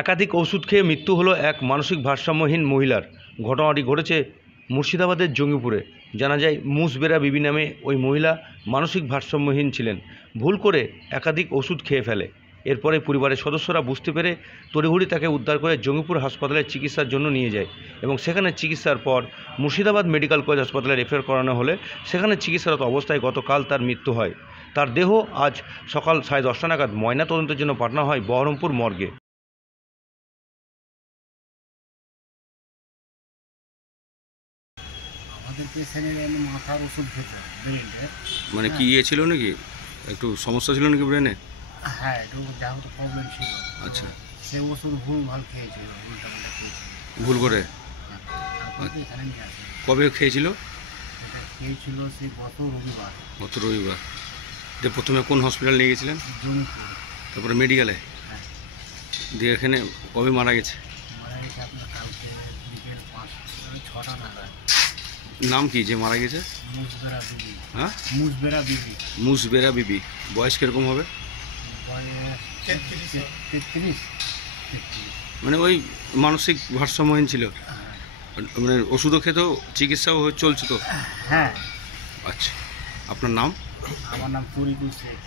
একাধিক ওষুধ খেয়ে মৃত্যু হলো এক মানসিক ভারসাম্যহীন মহিলার। ঘটনাটি ঘটেছে মুর্শিদাবাদের জঙ্গিপুরে। জানা যায়, মুসবেরা বিবি নামে ওই মহিলা মানসিক ভারসাম্যহীন ছিলেন। ভুল করে একাধিক ওষুধ খেয়ে ফেলে। এরপরে পরিবারের সদস্যরা বুঝতে পেরে তড়িঘড়ি তাকে উদ্ধার করে জঙ্গিপুর হাসপাতালে চিকিৎসার জন্য নিয়ে যায় এবং সেখানে চিকিৎসার পর মুর্শিদাবাদ মেডিকেল কলেজ হাসপাতালে রেফার করানো হলে সেখানে চিকিৎসারত অবস্থায় গতকাল তার মৃত্যু হয়। তার দেহ আজ সকাল 10:30 নাগাদ ময়নাতদন্তের জন্য পাঠানো হয় বহরমপুর মর্গে। আমাদের পেশেন্টের এমনি মাথার ওষুধ খেত ব্রেনের। মানে কি ইয়ে ছিল নাকি, একটু সমস্যা ছিল নাকি ব্রেনে? হ্যাঁ, একটু যা হতো প্রবলেম ছিল। আচ্ছা, সে ওষুধ ভুল খেয়েছিল, উল্টাপাল্টা খেয়েছিল ভুল করে। তারপরে এখানে নিয়ে আসে। কবে খেয়েছিল? এটা খেয়েছিল সে গত রবিবার। গত রবিবার। যে প্রথমে কোন হসপিটাল নিয়ে গেছিলেন? জমিপুর। তারপরে মেডিকেলে। হ্যাঁ, দিয়ে এখানে কবে মারা গেছে? মারা গেছে আপনার কালকে বিকেল 5-6টা নাগাদ। নাম কি যে মারা গেছে? মুসবেরা বিবি। হ্যাঁ, মুসবেরা বিবি। মুসবেরা বিবি। বয়স কিরকম হবে? বয়স 33। মানে ওই মানসিক ভারসাম্যহীন ছিল, হ্যাঁ। মানে ওষুধও খেত, চিকিৎসাও চলছে তো? হ্যাঁ। আচ্ছা, আপনার নাম? আমার নাম ফরিদুল শেখ।